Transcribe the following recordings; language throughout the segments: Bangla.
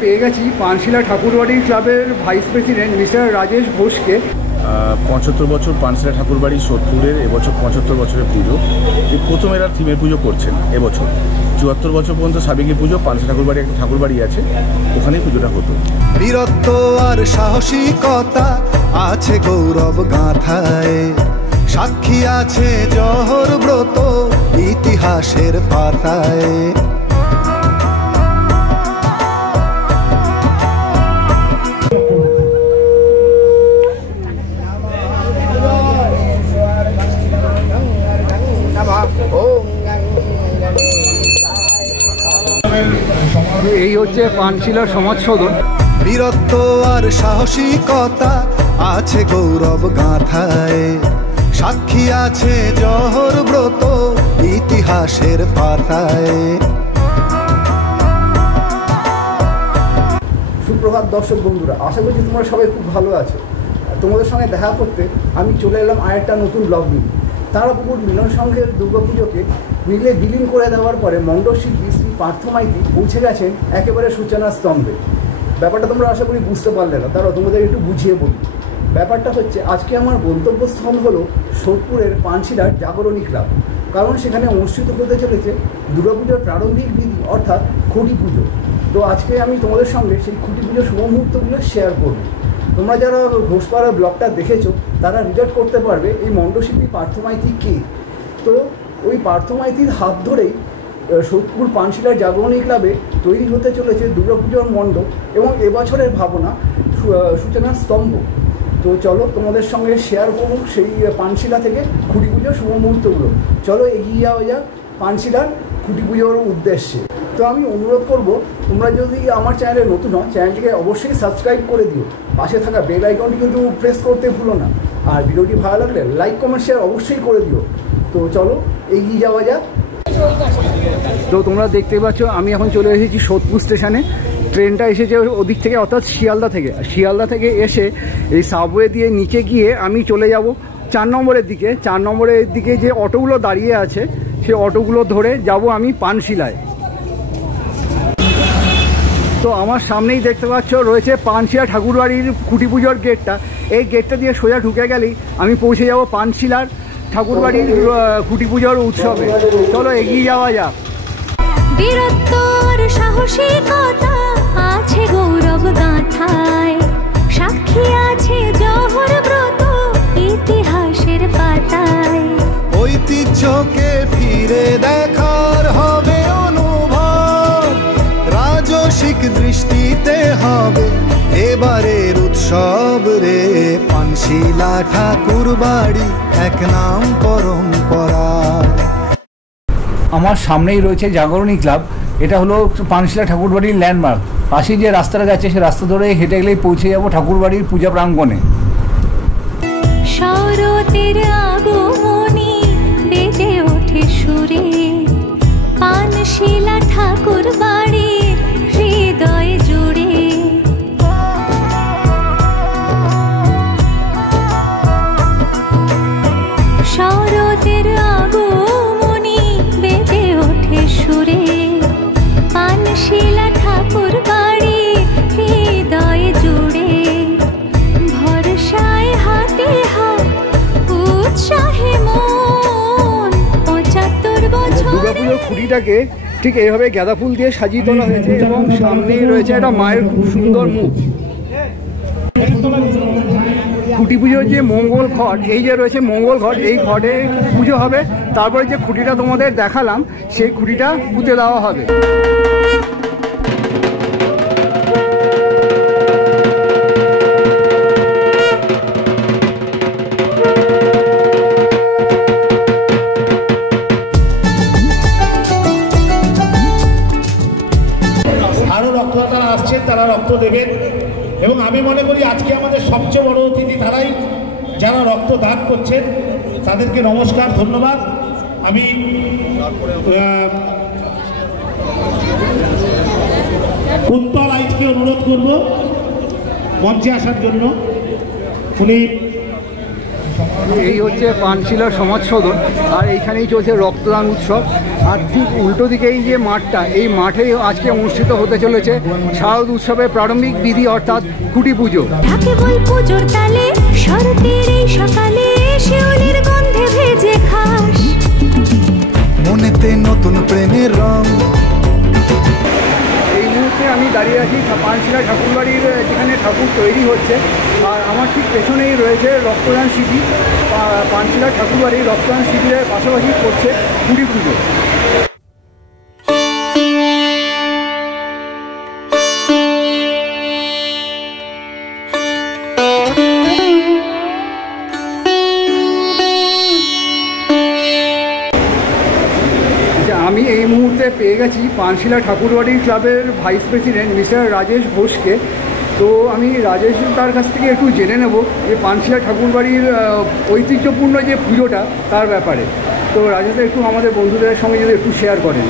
পেয়ে গেছি পানশিলা ঠাকুরবাড়ি ক্লাবের ভাইস প্রেসিডেন্ট মিস্টার রাজেশ ঘোষকে। ৭৫ বছর পানশিলা ঠাকুরবাড়ি সোদপুরের, এবছর ৭৫ বছরের পুজো। এই প্রথম এরা থিমের পুজো করছেন এবছর। ৭৪ বছর পর্যন্ত সাবেকি পুজো পানশিলা ঠাকুরবাড়ি একটা ঠাকুরবাড়ি আছে, ওখানেই পুজোটা হতো। বীরত্ব আর সাহসিকতা আছে গৌরব গাথায়, সাক্ষী আছে জহর ব্রত ইতিহাসের পাতায়। এই হচ্ছে পানশিলার সমাজ সদন। বীরত্ব আর সাহসিকতা আছে গৌরব গাথায়, সাক্ষী আছে জহর ব্রত ইতিহাসের পাতায়। সুপ্রভাত দর্শক বন্ধুরা, আশা করছি তোমরা সবাই খুব ভালো আছো। তোমাদের সঙ্গে দেখা করতে আমি চলে এলাম আরেকটা নতুন ব্লগ নিয়ে। তারাপুকুর মিলন সংঘের দুর্গাপুজোকে মিলে বিলীন করে দেওয়ার পরে মণ্ডপশিল্পী শ্রী পার্থ মাইতি পৌঁছে গেছেন একেবারে সূচনা স্তম্ভে। ব্যাপারটা তোমরা আশা করি বুঝতে পারলে না, তারা তোমাদের একটু বুঝিয়ে বলি। ব্যাপারটা হচ্ছে, আজকে আমার গন্তব্যস্থল হলো সোদপুরের পানশিলার জাগরণী ক্লাব। কারণ সেখানে অনুষ্ঠিত হতে চলেছে দুর্গাপুজোর প্রারম্ভিক বিধি অর্থাৎ খুঁটি পুজো। তো আজকে আমি তোমাদের সঙ্গে সেই খুঁটি পুজোর শুভ মুহূর্তগুলো শেয়ার করব। তোমরা যারা ঘোষপাড়ার ব্লগটা দেখেছো তারা রিলেট করতে পারবে এই মণ্ডপশিল্পী পার্থ মাইতি কে। তো ওই পার্থ মাইতির হাত ধরেই সোদপুর পানশিলার জাগরণী ক্লাবে তৈরি হতে চলেছে দুর্গাপুজোর মণ্ডপ এবং এবছরের ভাবনা সূচনার স্তম্ভ। তো চলো তোমাদের সঙ্গে শেয়ার করব সেই পানশিলা থেকে খুঁটি পুজোর শুভ মুহূর্তগুলো। চলো এগিয়ে যাওয়া যাক পানশিলার খুঁটি পুজোর উদ্দেশ্যে। তো আমি অনুরোধ করব, তোমরা যদি আমার চ্যানেলে নতুন হও চ্যানেলটিকে অবশ্যই সাবস্ক্রাইব করে দিও, পাশে থাকা বেল আইকনটি কিন্তু প্রেস করতে ভুলো না। আর ভিডিওটি ভালো লাগলে লাইক কমেন্ট শেয়ার অবশ্যই করে দিও। তো চলো এগিয়ে যাওয়া যাক। তো তোমরা দেখতে পাচ্ছ আমি এখন চলে এসেছি সোদপুর স্টেশনে। ট্রেনটা এসেছে ওদিক থেকে অর্থাৎ শিয়ালদা থেকে। শিয়ালদা থেকে এসে এই সাবওয়ে দিয়ে নিচে গিয়ে আমি চলে যাব ৪ নম্বরের দিকে। ৪ নম্বরের দিকে যে অটোগুলো দাঁড়িয়ে আছে সেই অটোগুলো ধরে যাব আমি পানশিলায়। তো আমার সামনেই দেখতে পাচ্ছ রয়েছে পানশিলা ঠাকুরবাড়ির খুঁটি পুজোর গেটটা। এই গেটটা দিয়ে সোজা ঢুকে গেলেই আমি পৌঁছে যাব পানশিলার ঠাকুরবাড়ির খুঁটি পুজোর উৎসবে। চলো এগিয়ে যাওয়া যাক। বীরত্ব আর সাহসিকতা আছে গৌরব গাথায়, সাক্ষী আছে জহর ব্রত ইতিহাসের পাতায়। ঐতিহ্যকে ফিরে দেখার হবে অনুভব, রাজসিক দৃষ্টিতে হবে এবারের উৎসব রে। পানশিলা ঠাকুরবাড়ি এক নাম পরম্পরা। আমার সামনেই রয়েছে জাগরণী ক্লাব। এটা হলো পানশিলা ঠাকুরবাড়ির ল্যান্ডমার্ক। পাশে যে রাস্তাটা যাচ্ছে সে রাস্তা ধরে হেঁটে গেলেই পৌঁছে যাব ঠাকুরবাড়ির পূজা প্রাঙ্গণে। শরতের আগমনী বেজে ওঠে সুরে, পানশিলা ঠাকুরবাড়ির হৃদয় জুড়ে। শরতের আগমনী বেজে ওঠে সুরে, পানশিলা ঠাকুরবাড়ির হৃদয় জুড়ে। ভরসায় হাতে হাত উৎসাহে মন ৭৫ বছর। দুর্গাপুজোর খুঁটিটাকে ঠিক এইভাবে গাঁদা ফুল দিয়ে সাজিয়ে তোলা হয়েছে এবং সামনেই রয়েছে একটা মায়ের খুব সুন্দর মুখ। খুঁটি পুজোর যে মঙ্গল ঘট, এই যে রয়েছে মঙ্গল ঘট, এই ঘটে পুজো হবে। তারপরে যে খুঁটিটা তোমাদের দেখালাম সেই খুঁটিটা পুঁতে দেওয়া হবে। আরও রক্তদাতারা আসছেন, তারা রক্ত দেবেন এবং আমি মনে করি আজকে আমাদের সবচেয়ে বড় অতিথি তারাই, যারা রক্ত দান করছেন। তাদেরকে নমস্কার, ধন্যবাদ। আমি কুন্তল আইজকে অনুরোধ করব মঞ্চে আসার জন্য। উনি এই হচ্ছে পানশিলার সমাজ সদন, আর এইখানেই চলছে রক্তদান উৎসব। আর ঠিক উল্টো দিকে এই যে মাঠটা, এই মাঠেই আজকে অনুষ্ঠিত হতে চলেছে শারদ উৎসবের প্রারম্ভিক বিধি অর্থাৎ খুঁটি পুজো। কেবল পুজোর তালে শরতের এই সকালে শিউলির গন্ধে ভেজে খাস, মনেতে নতুন প্রেমের রং। এই মুহূর্তে আমি দাঁড়িয়ে আছি পানশিলা ঠাকুরবাড়ির যেখানে ঠাকুর তৈরি হচ্ছে, আর আমার ঠিক পেছনেই রয়েছে রক্তদান শিবির। পানশিলা ঠাকুরবাড়ির রক্তদান শিবিরের পাশাপাশি করছে খুঁটি পুজো। আমি এই মুহূর্তে পেয়ে গেছি পানশিলা ঠাকুরবাড়ি ক্লাবের ভাইস প্রেসিডেন্ট মিস্টার রাজেশ ঘোষকে। তো আমি রাজেশ তার কাছ থেকে একটু জেনে নেব যে পানশিলা ঠাকুরবাড়ির ঐতিহ্যপূর্ণ যে পুজোটা তার ব্যাপারে। তো রাজেশ একটু আমাদের বন্ধুদের সঙ্গে যদি একটু শেয়ার করেন।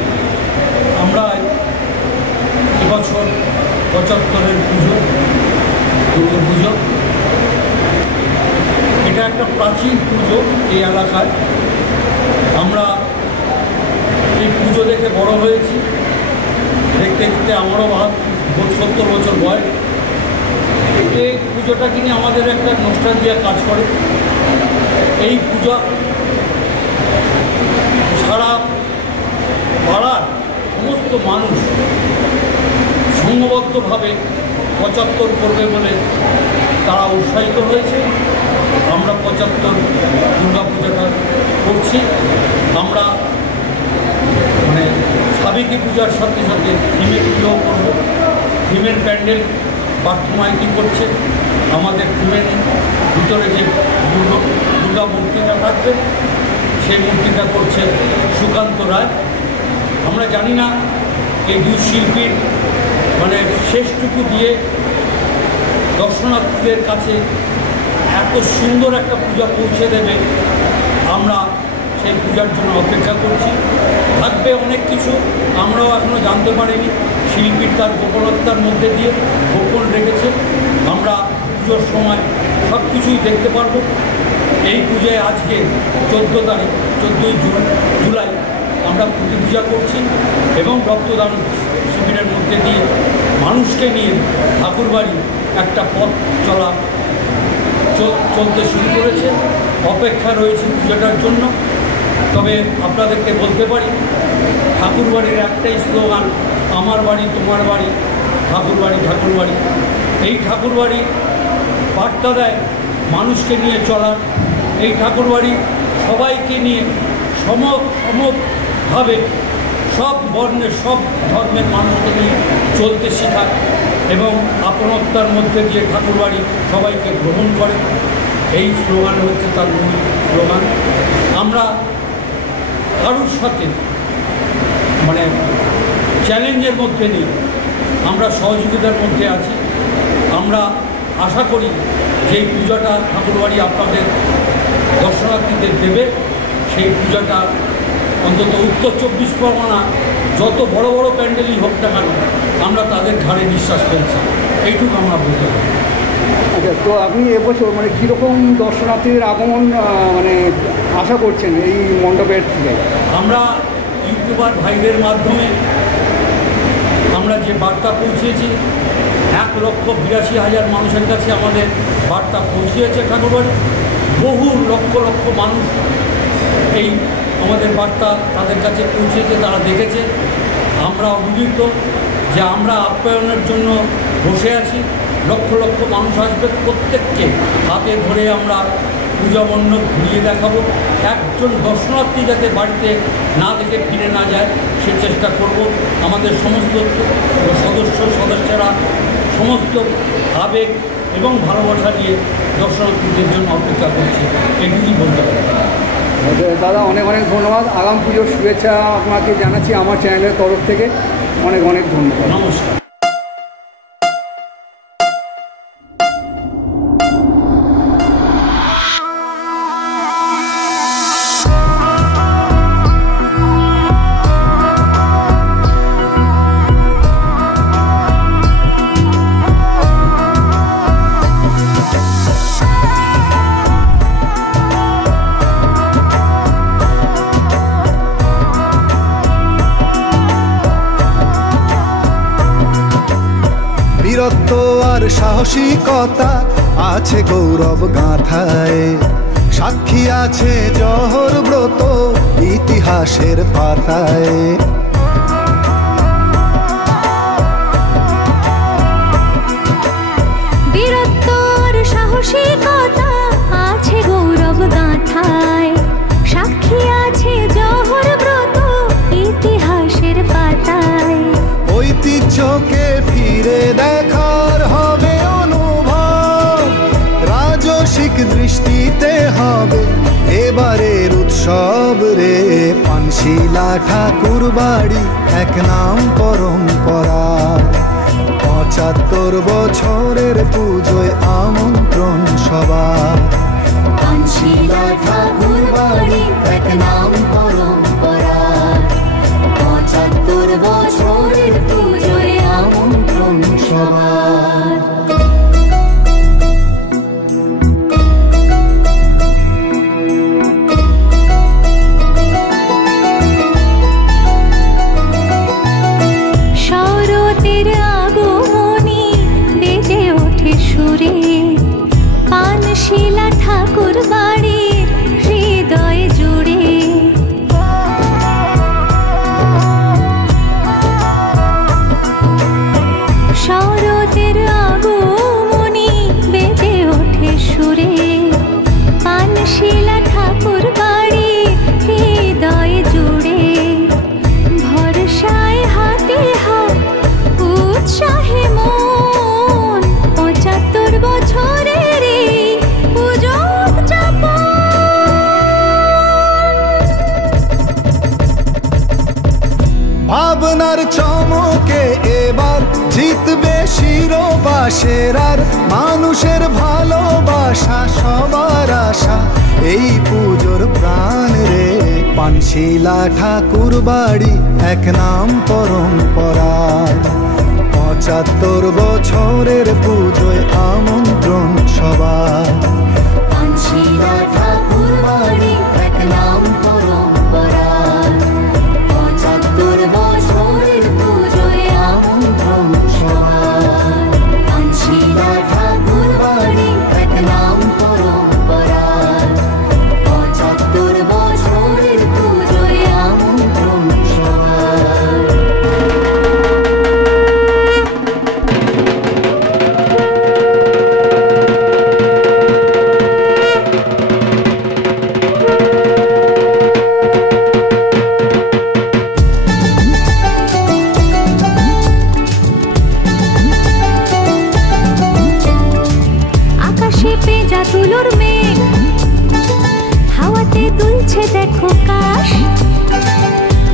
আমরা এবছর 75-এর পুজো, দুর্গা পুজো। এটা একটা প্রাচীন পুজো এই এলাকায়। আমরা এই পুজো দেখে বড় হয়েছি, দেখতে দেখতে আমারও 70 বছর বয়স। এই পুজোটাকে নিয়ে আমাদের একটা নস্টালজিয়া কাজ করে। এই পূজা সারা পাড়ার সমস্ত মানুষ সংঘবদ্ধভাবে 75 করবে বলে তারা উৎসাহিত হয়েছে। আমরা 75 দুর্গা পূজাটা করছি। আমরা মানে সাবেকি পূজার সাথে সাথে থিমের পুজোও করব। থিমের প্যান্ডেল পার্থমাইতি করছে। আমাদের থিমের ভিতরে যে দুর্গা মূর্তিটা থাকবে সেই মূর্তিটা করছে সুকান্ত রায়। আমরা জানি না এই দুই শিল্পীর মানে শেষটুকু দিয়ে দর্শনার্থীদের কাছে এত সুন্দর একটা পূজা পৌঁছে দেবে। আমরা সেই পূজার জন্য অপেক্ষা করছি। থাকবে অনেক কিছু আমরাও এখনও জানতে পারিনি। শিল্পীর তার গোপনতার মধ্যে দিয়ে গোপন রেখেছে। আমরা পুজোর সময় সব কিছুই দেখতে পারবো। এই পূজায় আজকে 14 তারিখ 14ই জুলাই আমরা খুঁটি পূজা করছি এবং রক্তদান শিবিরের মধ্যে দিয়ে মানুষকে নিয়ে ঠাকুরবাড়ি একটা পথ চলতে শুরু করেছে। অপেক্ষা রয়েছে পূজাটার জন্য। তবে আপনাদেরকে বলতে পারি ঠাকুরবাড়ির একটাই স্লোগান, আমার বাড়ি তোমার বাড়ি, ঠাকুরবাড়ি ঠাকুরবাড়ি। এই ঠাকুরবাড়ি বার্তা দেয় মানুষকে নিয়ে চলার। এই ঠাকুরবাড়ি সবাইকে নিয়ে সমভাবে সব বর্ণের সব ধর্মের মানুষকে নিয়ে চলতে শেখায় এবং আপনত্তার মধ্যে দিয়ে ঠাকুরবাড়ি সবাইকে গ্রহণ করে। এই স্লোগান হচ্ছে তার মূল স্লোগান। আমরা কারোর সাথে মানে চ্যালেঞ্জের মধ্যে নেই, আমরা সহযোগিতার মধ্যে আছি। আমরা আশা করি যে এই পূজাটা ঠাকুরবাড়ি আপনাদের দর্শনার্থীদের দেবে। সেই পূজাটা অন্তত উত্তর 24 পরগনা যত বড় বড় প্যান্ডেলই হোক না কেন আমরা তাদের ঘাড়ে বিশ্বাস করছি, এইটুকু আমরা বলতে পারি। আচ্ছা, তো আপনি এবছর মানে কীরকম দর্শনার্থীদের আগমন মানে আশা করছেন এই মণ্ডপের থেকে? আমরা ইউটিউবার ভাইদের মাধ্যমে আমরা যে বার্তা পৌঁছেছি 1,82,000 মানুষের কাছে আমাদের বার্তা পৌঁছেছে ঠাকুরবাড়ি। বহু লক্ষ লক্ষ মানুষ এই আমাদের বার্তা তাদের কাছে পৌঁছেছে, তারা দেখেছে। আমরা অভিভূত যে আমরা আপ্যায়নের জন্য বসে আছি। লক্ষ লক্ষ মানুষ আসবে, প্রত্যেককে হাতে ধরে আমরা পূজা মণ্ডপ ঘুরিয়ে দেখাবো। একজন দর্শনার্থী যাতে বাড়িতে না দেখে ফিরে না যায় সে চেষ্টা করব। আমাদের সমস্ত সদস্যরা সমস্ত আবেগ এবং ভালোবাসা নিয়ে দর্শনার্থীদের জন্য অপেক্ষা করছি, এটুকুই বলতে পারি। দাদা অনেক অনেক ধন্যবাদ। আগাম পুজোর শুভেচ্ছা আপনাকে জানাচ্ছি আমার চ্যানেলের তরফ থেকে। অনেক অনেক ধন্যবাদ। নমস্কার। সাহসিকতা আছে গৌরব গাঁথায়, সাক্ষী আছে জহর ব্রত ইতিহাসের পাতায়। বীরত্বর সাহসিকতা আছে গৌরব গাঁথায়, সাক্ষী আছে জহর ব্রত ইতিহাসের পাতায়। ঐতিহ্যকে ফিরে দেখার হবে অনুভব, রাজসিক দৃষ্টিতে হবে এবারের উৎসব রে। পানশিলা ঠাকুর বাড়ি এক নাম পরম্পরার, ৭৫ বছরের পুজোয় আমন্ত্রণ সবার। পানশিলা ঠাকুর বাড়ি এক নাম পরম্পরার, ৭৫ বছরের পুজোয় আমন্ত্রণ সবার। শরতের আগমনী বেজে ওঠে সুরে, পানশিলা ঠাকুর বাড়ির হৃদয় জুড়ে। শরতের আগমনী বেজে ওঠে সুরে, পানশিলা ঠাকুর বাড়ির হৃদয় জুড়ে। ভরসায় হাতে হাত উৎসাহে মন, ৭৫ বছরের এই পুজো উদযাপন। ভাবনার চমকে এবার জিতবে শিরোপাশের, আর মানুষের ভালোবাসা সবার আশা এই পুজোর প্রাণ রে। পানশিলা ঠাকুর বাড়ি এক নাম পরম্পরার, ৭৫ বছরের পুজোয় আমন্ত্রণ সবার। পানশিলা ঠাকুর বাড়ি এক নাম পরম্পরার, ৭৫ বছরের পুজোয় আমন্ত্রণ সবার। পানশিলা ঠাকুর বাড়ি এক নাম পরম্পরার, ৭৫ বছরের পুজোয় আমন্ত্রণ সবার। আকাশে পেঁজা তুলোর মেঘ, হাওয়াতে দুলছে দেখো কাশ।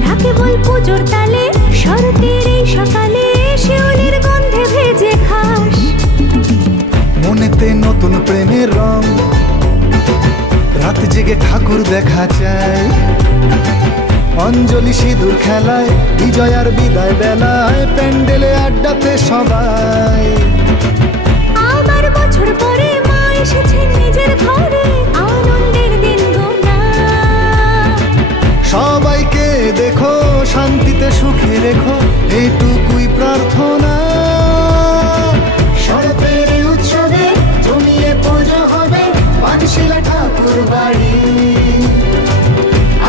ঢাকে বল পুজোর তালে, শরতের এই সকালে শিউলির গন্ধে ভেজে ঘাস। মনেতে নতুন প্রেমের রং, রাত জেগে ঠাকুর দেখা চায়। অঞ্জলি সিঁদুর খেলায়, বিজয় আর বিদায় বেলায়, প্যান্ডেলে আড্ডাতে সবাই। আবার বছর পরে মা এসেছেন নিজের ঘরে, আনন্দের দিন গোনা। সবাইকে দেখো শান্তিতে সুখে রেখো, এইটুকুই প্রার্থনা। শরতের উৎসবে জমিয়ে পুজো হবে পানশিলা ঠাকুর বাড়ি।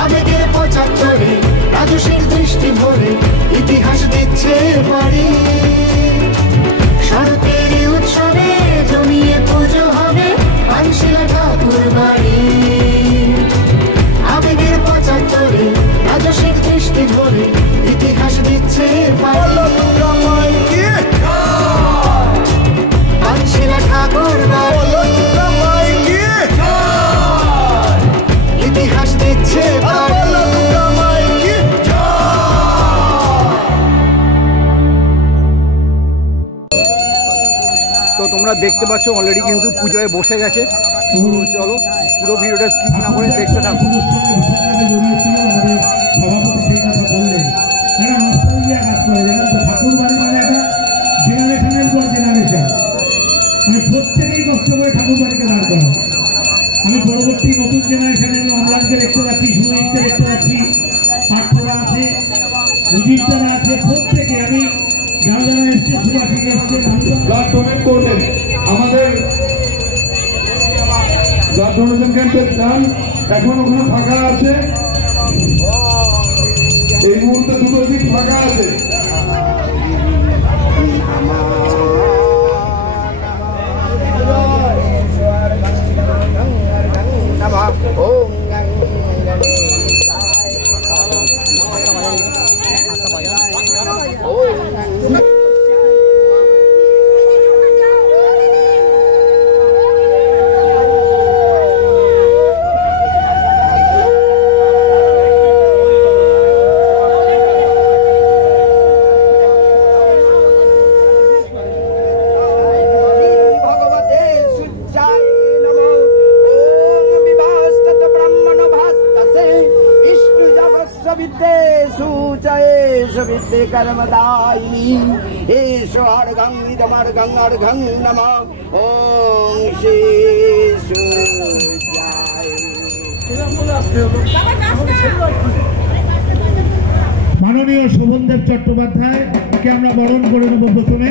আবেগের ৭৫-এ রাজসিক দৃষ্টি ভরে ইতিহাস দিচ্ছে বাড়ি। শরতের উৎসবে জমিয়ে পুজো হবে পানশিলা ঠাকুর বাড়ি। আবেগের ৭৫-এ রাজসিক দৃষ্টি ভরে ইতিহাস দিচ্ছে বাড়ি। পানশিলা ঠাকুর বাড়ি, ইতিহাস দিচ্ছে বাড়ি। তো তোমরা দেখতে পাচ্ছ অলরেডি কিন্তু পুজোয় বসে গেছে। তো চলো পুরো ভিডিওটা স্কিপ না করে দেখতে থাকো। প্রত্যেকেই কষ্ট করে ঠাকুর বাড়িকে দাঁড় করা। আমি পরবর্তী নতুন জেনারেশনের অমলানকে দেখতে পাচ্ছি, সুমিতকে দেখতে পাচ্ছি, পাঠরা আছে, অজিতরা আছে। প্রত্যেকে আমি যারা যারা এসছে সুভাষিনী এসছে ডোনেট করবেন। ক্যাম্পের স্থান এখন ওখানে ফাঁকা আছে, এই মুহূর্তে দুটো সিট ফাঁকা আছে। कर्मदायिनी ईश्वरगं इदमर्गं अर्घं नमः ॐ श्री सूर्याय। মাননীয় শোভনদেব চট্টোপাধ্যায়কে আমরা বরণ করে নেব প্রথমে।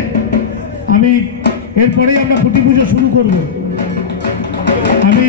আমি এরপরেই আমরা খুঁটি পুজো শুরু করব। আমি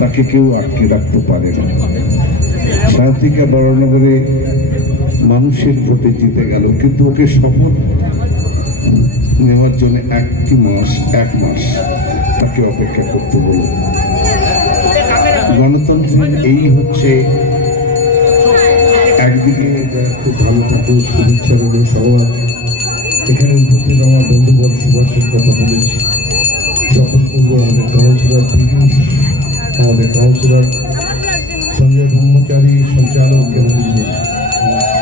তাকে কেউ আটকে রাখতে পারে না। সাহিত্যিকা বরানগরে মানুষের ভোটে জিতে গেল, কিন্তু ওকে শপথ নেওয়ার জন্য এক মাস তাকে অপেক্ষা করতে হলো। গণতন্ত্রের এই হচ্ছে একদিকে খুব ভালো থাকুক, শুভেচ্ছা রইল সবার। এখানে উপস্থিত আমার বন্ধুবর সুভাষের কথা বলেছি, শপথ করবো আমাদের কাউন্সিলর পীযূষ, আমাদের কাউন্সিলর সঞ্জয় ব্রহ্মচারী, সঞ্চালক এবং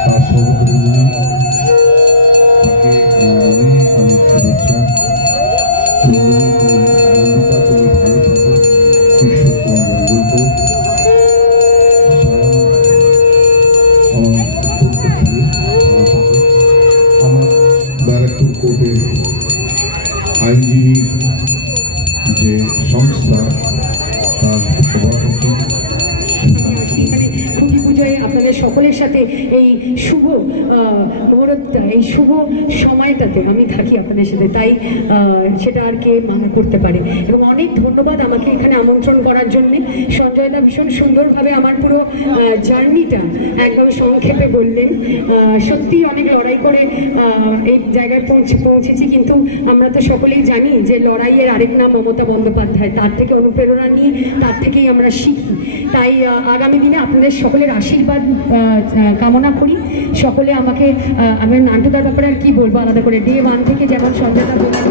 তার সভাপতি তাকে অনেক অনেক শুভেচ্ছা। তুমি ভালো থাকো, ঈশ্বর তোমার মঙ্গল করুক। আপনাদের সকলের সাথে এই শুভ মুহূর্তটা, এই শুভ সময়টাতে আমি থাকি আপনাদের সাথে, তাই সেটা আর কে মানা করতে পারে। এবং অনেক ধন্যবাদ আমাকে এখানে আমন্ত্রণ করার জন্যে। সঞ্জয়দা ভীষণ সুন্দরভাবে আমার পুরো জার্নিটা একদম সংক্ষেপে বললেন। সত্যি অনেক লড়াই করে এই জায়গায় পৌঁছেছি, কিন্তু আমরা তো সকলেই জানি যে লড়াইয়ের আরেক নাম মমতা বন্দ্যোপাধ্যায়। তার থেকে অনুপ্রেরণা নিয়ে তার থেকেই আমরা শিখি। তাই আগামী দিনে আপনাদের সকলের আশীর্বাদ কামনা করি। সকলে আমাকে, আমি নান্টুদার ব্যাপারে আর কি বলবো আলাদা করে, ডে 1 থেকে যেমন সঞ্জয়দা বললেন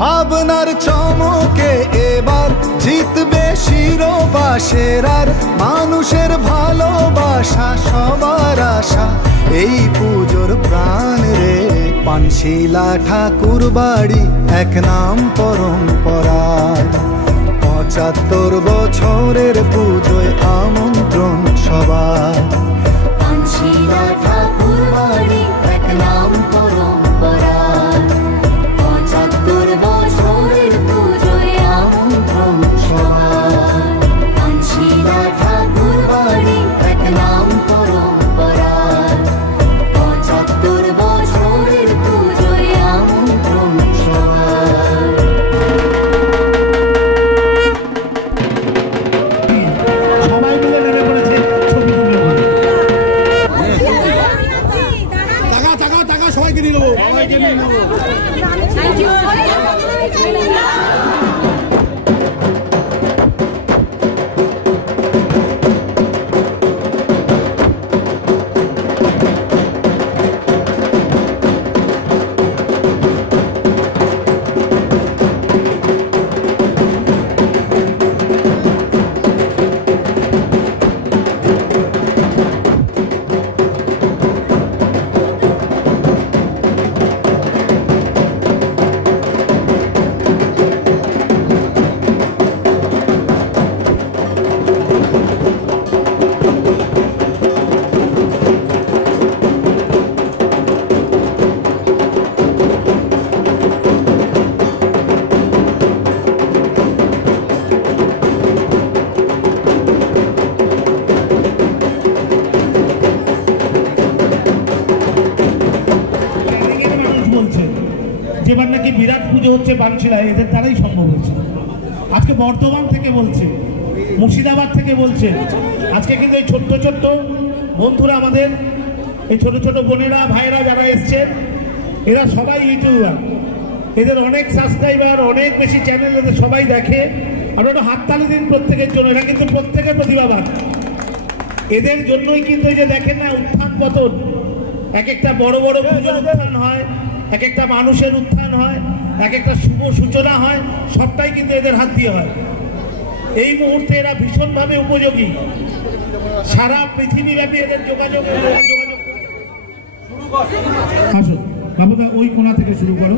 ভাবনার চমকে এবার জিতবে শিরোপাশের, আর মানুষের ভালোবাসা সবার আশা এই পুজোর প্রাণ রে। পানশিলা ঠাকুর বাড়ি এক নাম পরম্পরার, ৭৫ বছরের পুজোয় আমন্ত্রণ সবার। পানশিলা ঠাকুর বাড়ি এক নাম পরম্পরার, ৭৫ বছরের পুজোয় আমন্ত্রণ সবার। পানশিলা ঠাকুর বাড়ি এক নাম পরম্পরার, ৭৫ বছরের পুজোয় আমন্ত্রণ সবার। সবাই মিলে নেমে পড়েছে ছবি তুলে। টাকা সবাইকে নিয়ে নেবো, সবাইকে নিয়ে নেবো। যেবার নাকি বিরাট পুজো হচ্ছে বানশিলায়, এদের দ্বারাই সম্ভব হয়েছে। আজকে বর্ধমান থেকে বলছে, মুর্শিদাবাদ থেকে বলছে, আজকে কিন্তু এই ছোট্ট ছোট্ট বন্ধুরা, আমাদের এই ছোট ছোট বোনেরা ভাইয়েরা যারা এসছেন, এরা সবাই ইউটিউবার, এদের অনেক সাবস্ক্রাইবার, অনেক বেশি চ্যানেল, এদের সবাই দেখে। আপনারা হাততালি দিন প্রত্যেকের জন্য, এরা কিন্তু প্রত্যেকে প্রতিভাবান। এদের জন্যই কিন্তু এই যে দেখেন না উত্থান পতন, এক একটা বড় বড় পুজোর উত্থান হয়, এক একটা মানুষের উত্থান হয়, এক একটা শুভ সূচনা হয়, সবটাই কিন্তু এদের হাত দিয়ে হয়। এই মুহূর্তে এরা ভীষণভাবে উপযোগী, সারা পৃথিবীব্যাপী এদের যোগাযোগ। আসো বাবুদা, ওই কোণা থেকে শুরু করো।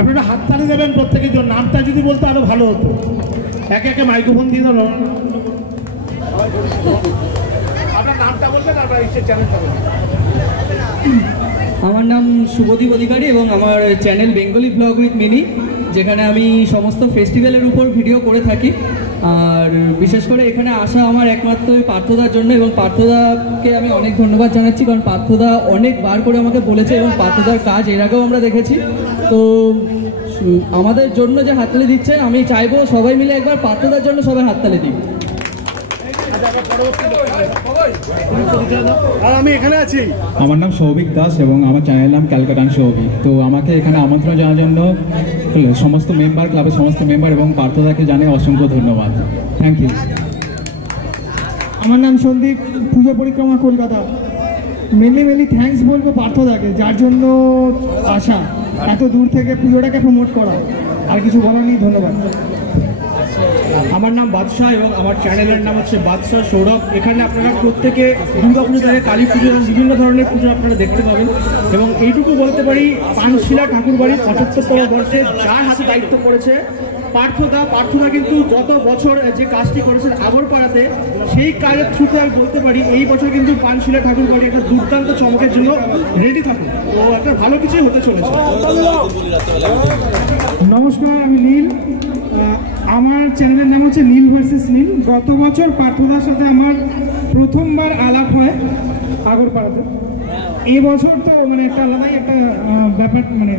আপনারা হাততালি দেবেন প্রত্যেকের জন্য। নামটা যদি বলতে আরো ভালো হতো। একে একে মাইক্রোফোন দিয়ে ধরো। আপনার নামটা বলবেন, আপনার ইসের চ্যানেলটা বলবেন। আমার নাম শুভদীপ অধিকারী এবং আমার channel Bengali blog with mini, যেখানে আমি সমস্ত ফেস্টিভ্যালের উপর ভিডিও করে থাকি। আর বিশেষ করে এখানে আসা আমার একমাত্র পার্থদার জন্য, এবং পার্থদাকে আমি অনেক ধন্যবাদ জানাচ্ছি, কারণ পার্থদা অনেকবার করে আমাকে বলেছে এবং পার্থদার কাজ এর আগেও আমরা দেখেছি। তো আমাদের জন্য যে হাততালি দিচ্ছে, আমি চাইবো সবাই মিলে একবার পার্থদার জন্য সবাই হাততালি দিই। আর আমি এখানে আছি। আমার নাম সৌভিক দাস এবং আমার চ্যানেল নাম ক্যালকাটান সৌভিক। তো আমাকে এখানে আমন্ত্রণ জানার জন্য সমস্ত মেম্বার, ক্লাবের সমস্ত মেম্বার এবং পার্থদাকে জানাই অসংখ্য ধন্যবাদ। Thank you. আমার নাম সন্দীপ, পুজো পরিক্রমা কলকাতা। মেনলি থ্যাঙ্কস বলবো পার্থদাকে, যার জন্য আসা, এত দূর থেকে পুজোটাকে প্রমোট করা। আর কিছু বলার নেই, ধন্যবাদ। আমার নাম বাদশাহ এবং আমার চ্যানেলের নাম হচ্ছে বাদশাহ সৌরভ। এখানে আপনারা প্রত্যেকে দুর্গা পুজো থেকে কালী পুজো এবং বিভিন্ন ধরনের পুজো আপনারা দেখতে পাবেন। এবং এইটুকু বলতে পারি, পানশিলা ঠাকুরবাড়ির 75তম বর্ষে যার হাতে দায়িত্ব করেছে পার্থদা কিন্তু গত বছর যে কাজটি করেছেন আগরপাড়াতে, সেই কাজের থ্রুতে আমি বলতে পারি এই বছর কিন্তু পানশিলা ঠাকুরবাড়ি একটা দুর্দান্ত চমকের জন্য রেডি থাকুন। তো একটা ভালো কিছুই হতে চলেছে। নমস্কার, আমি নীল। আমার চ্যানেলের নাম হচ্ছে নীল ভার্সেস নীল। গত বছর পার্থদার সাথে আমার প্রথমবার আলাপ হয় আগরপাড়াতে। এবছর তো মানে একটা আলাদাই একটা ব্যাপার, মানে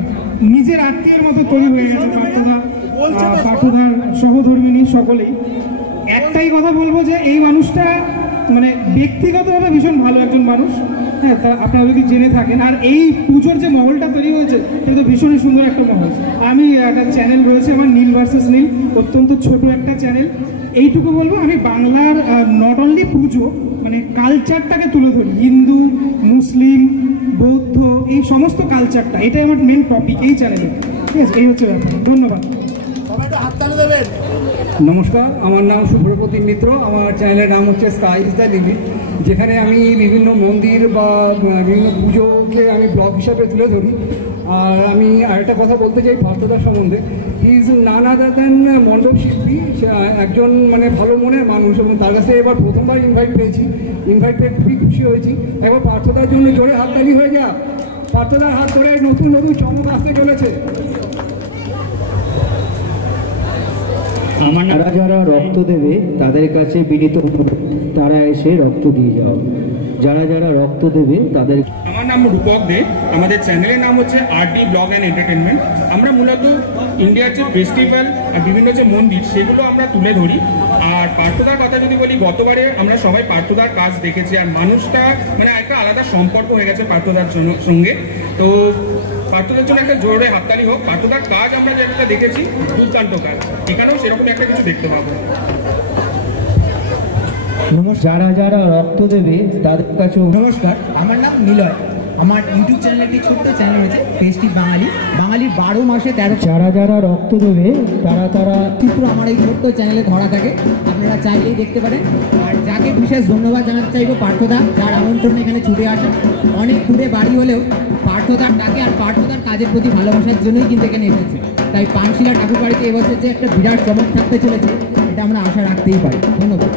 নিজের আত্মীয়ের মতো তৈরি হয়ে গেছে পার্থদার সহধর্মিনী সকলেই। একটাই কথা বলবো যে এই মানুষটা মানে ব্যক্তিগতভাবে ভীষণ ভালো একজন মানুষ। হ্যাঁ, তা আপনারা যদি জেনে থাকেন। আর এই পুজোর যে মহলটা তৈরি হয়েছে, এটা তো ভীষণই সুন্দর একটা মহল। আমি একটা চ্যানেল রয়েছে আমার, নীল ভার্সেস নীল, অত্যন্ত ছোট একটা চ্যানেল। এইটুকু বলবো, আমি বাংলার নট অনলি পুজো, মানে কালচারটাকে তুলে ধরি, হিন্দু, মুসলিম, বৌদ্ধ, এই সমস্ত কালচারটা, এটাই আমার মেন টপিক এই চ্যানেলে। ঠিক আছে, এই হচ্ছে ব্যাপার। ধন্যবাদ। নমস্কার, আমার নাম সুব্রপতি মিত্র। আমার চ্যানেলের নাম হচ্ছে স্কাই ইজ দ্য লিমিট, যেখানে আমি বিভিন্ন মন্দির বা বিভিন্ন পুজোকে আমি ব্লগ হিসাবে তুলে ধরি। আর আমি আরেকটা কথা বলতে চাই পার্থদার সম্বন্ধে। He is none other than মণ্ডপ শিল্পী, একজন মানে ভালো মনের মানুষ। এবং তার কাছে এবার প্রথমবার ইনভাইট পেয়েছি, ইনভাইট পেয়ে খুবই খুশি হয়েছি। একবার পার্থদার জন্য জোরে হাততালি হয়ে যা। পার্থদার হাত ধরে নতুন নতুন চমক আসতে চলেছে। যারা যারা রক্ত দেবে তাদের কাছে বিনীত অনুরোধ, তারা এসে রক্ত দিয়ে যাও। যারা যারা রক্ত দেবে তাদের। আমার নাম রূপক দে, আমাদের চ্যানেলের নাম হচ্ছে আরডি ব্লগ অ্যান্ড এন্টারটেনমেন্ট। আমরা মূলত ইন্ডিয়ার যে ফেস্টিভ্যাল আর বিভিন্ন যে মন্দির, সেগুলো আমরা তুলে ধরি। আর পার্থদার কথা যদি বলি, গতবারে আমরা সবাই পার্থদার কাজ দেখেছি, আর মানুষটা মানে একটা আলাদা সম্পর্ক হয়ে গেছে পার্থদার সঙ্গে। তো পার্থদার জন্য একটা জোরে হাততালি হোক। পার্থদার কাজ আমরা যেটা দেখেছি, দুর্দান্ত কাজ, এখানেও সেরকম একটা কিছু দেখতে পাবো। যারা যারা রক্ত দেবে তাদের কাছে। নমস্কার, আমার নাম নিলয়। আমার ইউটিউব চ্যানেল একটি ছোট্ট চ্যানেল রয়েছে, ফেস্টিভ বাঙালি। বাঙালির 12 মাসে 13। যারা যারা রক্ত দেবে তারা চিত্র আমার এই ছোট্ট চ্যানেলে ধরা থাকে, আপনারা চাইলেই দেখতে পারেন। আর যাকে বিশেষ ধন্যবাদ জানাতে চাইবো, পার্থদা, যার আমন্ত্রণে এখানে ছুটে আসা। অনেক দূরে বাড়ি হলেও পার্থদার ডাকে আর পার্থদার কাজের প্রতি ভালোবাসার জন্যই কিন্তু এখানে এসেছে। তাই পানশিলা ঠাকুরবাড়িতে এবছর যে একটা বিরাট চমক থাকতে চলেছে, এটা আমরা আশা রাখতেই পারি। ধন্যবাদ।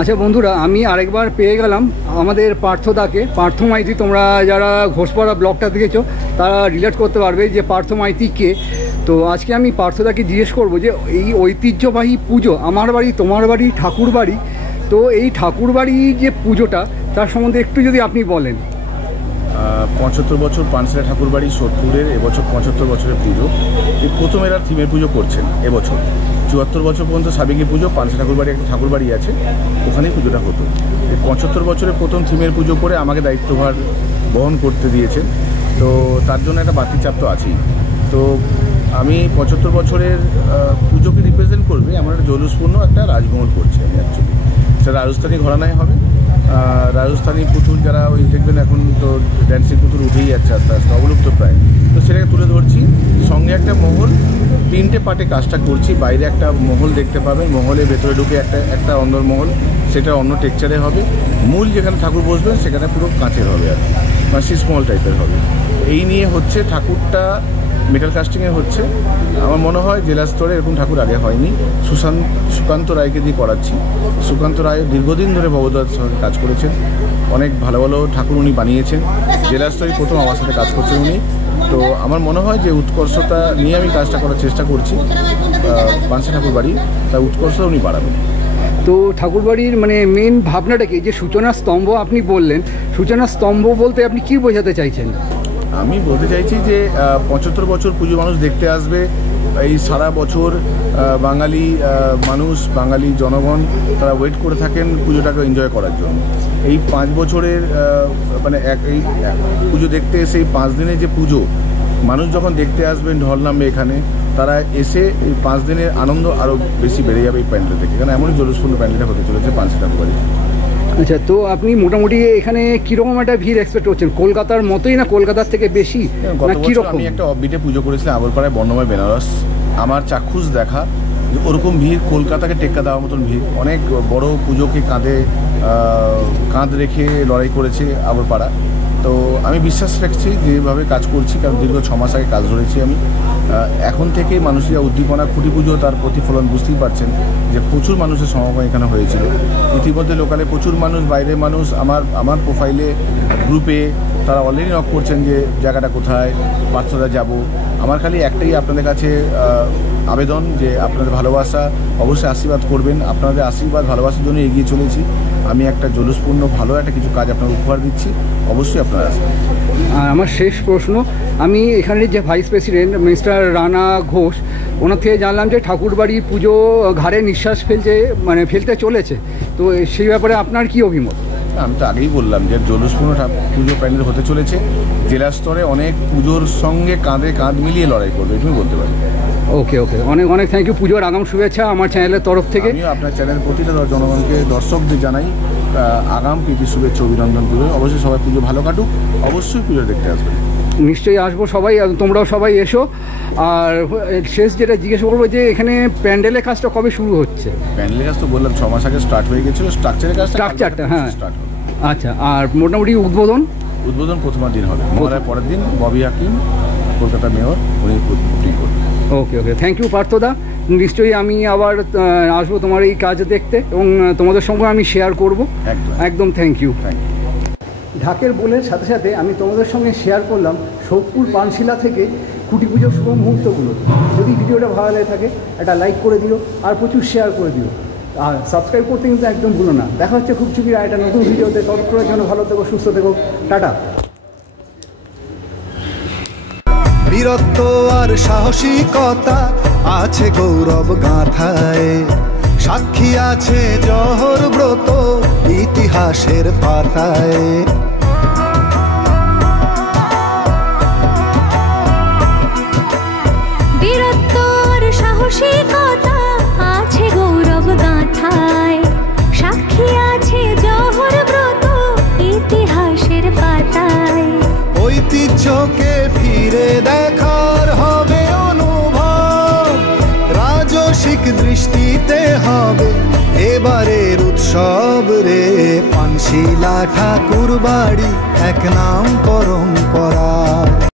আচ্ছা বন্ধুরা, আমি আরেকবার পেয়ে গেলাম আমাদের পার্থদাকে। পার্থ মাইতি, তোমরা যারা ঘোষপাড়া ব্লগটা দেখেছো তারা রিলেট করতে পারবে যে পার্থ মাইতি কে। তো আজকে আমি পার্থদাকে জিজ্ঞেস করবো যে এই ঐতিহ্যবাহী পুজো, আমার বাড়ি তোমার বাড়ি ঠাকুর বাড়ি, তো এই ঠাকুর বাড়ি যে পুজোটা, তার সম্বন্ধে একটু যদি আপনি বলেন। 75 বছর পানশিলা ঠাকুরবাড়ি সোদপুরের এবছর 75 বছরের পুজো। এই প্রথম এরা থিমের পুজো করছেন এবছর। 74 বছর পর্যন্ত সাবেকি পুজো পানশিলা ঠাকুরবাড়ি একটা ঠাকুরবাড়ি আছে, ওখানেই পুজোটা হতো। 75 বছরে প্রথম থিমের পুজো করে আমাকে দায়িত্বভার বহন করতে দিয়েছেন, তো তার জন্য একটা বাড়তি চাপ তো আছেই। তো আমি 75 বছরের পুজোকে রিপ্রেজেন্ট করবে আমার একটা জৌলুসপূর্ণ একটা রাজমহল করছি আমি অ্যাকচুয়ালি। সেটা রাজস্থানী ঘরানায় হবে। রাজস্থানী পুতুল যারা ওই দেখবেন এখন তো ড্যান্সিং পুতুল উঠেই যাচ্ছে আস্তে আস্তে, অবলুপ্ত প্রায়, তো সেটাকে তুলে ধরছি। সঙ্গে একটা মহল, 3টে পার্টে কাজটা করছি। বাইরে একটা মহল দেখতে পাবেন, মহলের ভেতরে ঢুকে একটা অন্দর মহল, সেটা অন্য টেক্সচারে হবে। মূল যেখানে ঠাকুর বসবেন সেখানে পুরো কাঁচের হবে আর কি, মানে সিসমল টাইপের হবে। এই নিয়ে হচ্ছে ঠাকুরটা মেটাল কাস্টিংয়ে হচ্ছে। আমার মনে হয় জেলা স্তরে এরকম ঠাকুর আগে হয়নি। সুকান্ত রায়কে দিয়ে করাচ্ছি। সুকান্ত রায় দীর্ঘদিন ধরে ভবদার সঙ্গে কাজ করেছেন, অনেক ভালো ভালো ঠাকুর উনি বানিয়েছেন। জেলা স্তরে প্রথম আমার সাথে কাজ করছেন উনি। তো আমার মনে হয় যে উৎকর্ষতা নিয়ে আমি কাজটা করার চেষ্টা করছি পানসা ঠাকুর বাড়ি, তার উৎকর্ষতা উনি বাড়াবেন। তো ঠাকুরবাড়ির মানে মেন ভাবনাটা কি? যে সূচনা স্তম্ভ আপনি বললেন, সূচনা স্তম্ভ বলতে আপনি কি বোঝাতে চাইছেন? আমি বলতে চাইছি যে 75 বছর পুজো মানুষ দেখতে আসবে। এই সারা বছর বাঙালি মানুষ, বাঙালি জনগণ তারা ওয়েট করে থাকেন পুজোটাকে এনজয় করার জন্য। এই 5 বছরের মানে এই পুজো দেখতে এসে এই 5 দিনের যে পুজো মানুষ যখন দেখতে আসবেন, ঢল নামবে এখানে, তারা এসে এই 5 দিনের আনন্দ আরও বেশি বেড়ে যাবে এই প্যান্ডেল থেকে। কারণ এমনই জলুসপূর্ণ প্যান্ডেলটা হতে চলেছে পানসা ঠাকুরবাড়ি। আচ্ছা, তো আপনি মোটামুটি এখানে কীরকম একটা ভিড় এক্সপেক্ট করছেন? কলকাতার মতোই না কলকাতার থেকে বেশি? গত বছর আমি একটা অফবিটে পুজো করেছিলাম আগরপাড়ায়, বর্ণময় বেনারস। আমার চাক্ষুষ দেখা যে ওরকম ভিড়, কলকাতাকে টেক্কা দেওয়ার মতন ভিড়। অনেক বড় পুজোকে কাঁধ রেখে লড়াই করেছে আগরপাড়া। তো আমি বিশ্বাস রাখছি যেভাবে কাজ করছি, কারণ দীর্ঘ 6 মাস আগে কাজ ধরেছি আমি। এখন থেকেই মানুষের উদ্দীপনা, খুঁটি পুজো তার প্রতিফলন বুঝতেই পারছেন যে প্রচুর মানুষের সমাগম এখানে হয়েছিল। ইতিমধ্যে লোকালে প্রচুর মানুষ, বাইরের মানুষ আমার প্রোফাইলে গ্রুপে তারা অলরেডি নক করছেন যে জায়গাটা কোথায়, পার্থদা যাব। আমার খালি একটাই আপনাদের কাছে আবেদন যে আপনাদের ভালোবাসা, অবশ্যই আশীর্বাদ করবেন। আপনাদের আশীর্বাদ ভালোবাসার জন্য এগিয়ে চলেছি। আমি একটা জলুসপূর্ণ ভালো একটা কিছু কাজ আপনার উপহার দিচ্ছি, অবশ্যই আপনারা আসবেন। আর আমার শেষ প্রশ্ন, আমি এখানের যে vice president mister Rana Ghosh, ওনার থেকে জানলাম যে ঠাকুরবাড়ি পুজো ঘাড়ে নিঃশ্বাস ফেলতে চলেছে। তো সেই ব্যাপারে আপনার কি অভিমত? আমি তো আগেই বললাম যে জলুসপূর্ণ পুজো প্যান্ডেল হতে চলেছে। জেলা স্তরে অনেক পুজোর সঙ্গে কাঁধে কাঁধ মিলিয়ে লড়াই করবে, এটুকুই বলতে পারি। ওকে, অনেক অনেক থ্যাংক ইউ। পুজোর আগাম শুভেচ্ছা আমার চ্যানেলের তরফ থেকে। আমিও আপনার চ্যানেলের প্রতিটা জনগণকে, দর্শকদের জানাই আগাম প্রীতি শুভেচ্ছা, অভিনন্দন পুজো। অবশ্যই সবাই পুজো ভালো কাটুক, অবশ্যই পুজো দেখতে আসবেন। নিশ্চয়ই আসবো সবাই, তোমরাও সবাই এসো। আর শেষ যেটা জিজ্ঞেস করবো যে এখানে প্যান্ডেলের কাজটা কবে শুরু হচ্ছে? প্যান্ডেলের কাজ তো বললাম 6 মাস আগে স্টার্ট হয়ে গেছিলো। স্ট্রাকচারটা হ্যাঁ স্টার্ট হবে। আচ্ছা, আর মোটামুটি উদ্বোধন প্রথম দিন হবে, পরের দিন ববি হাকিম কলকাতা মেয়র উনি উদ্বোধন করবেন। ওকে, থ্যাংক ইউ পার্থদা। নিশ্চয়ই আমি আবার আসবো তোমার এই কাজ দেখতে এবং তোমাদের সঙ্গে আমি শেয়ার করব। একদম থ্যাংক ইউ। ঢাকের বোলের সাথে সাথে আমি তোমাদের সঙ্গে শেয়ার করলাম সোদপুর পানশিলা থেকে খুঁটি পুজোর শুভ মুহূর্তগুলো। যদি ভিডিওটা ভালো লাগে থাকে একটা লাইক করে দিও আর প্রচুর শেয়ার করে দিও, আর সাবস্ক্রাইব করতে কিন্তু একদম ভুলো না। দেখা হচ্ছে খুব শীঘ্রই একটা নতুন ভিডিওতে। ততক্ষণের জন্য ভালো থেকো, সুস্থ থেকো, টাটা। বীরত্ব আর সাহসিকতা আছে গৌরব গাথায়, সাক্ষী আছে জহর ব্রত ইতিহাসের পাতায়। বীরত্ব আর সাহসিকতা আছে গৌরব গাথায়, সাক্ষী আছে জহর ব্রত ইতিহাসের পাতায়। ঐতিহ্যকে ফিরে দেখার হবে অনুভব, রাজসিক দৃষ্টিতে হবে এবারের উৎসব রে। পানশিলা ঠাকুর বাড়ি এক নাম পরম্পরা।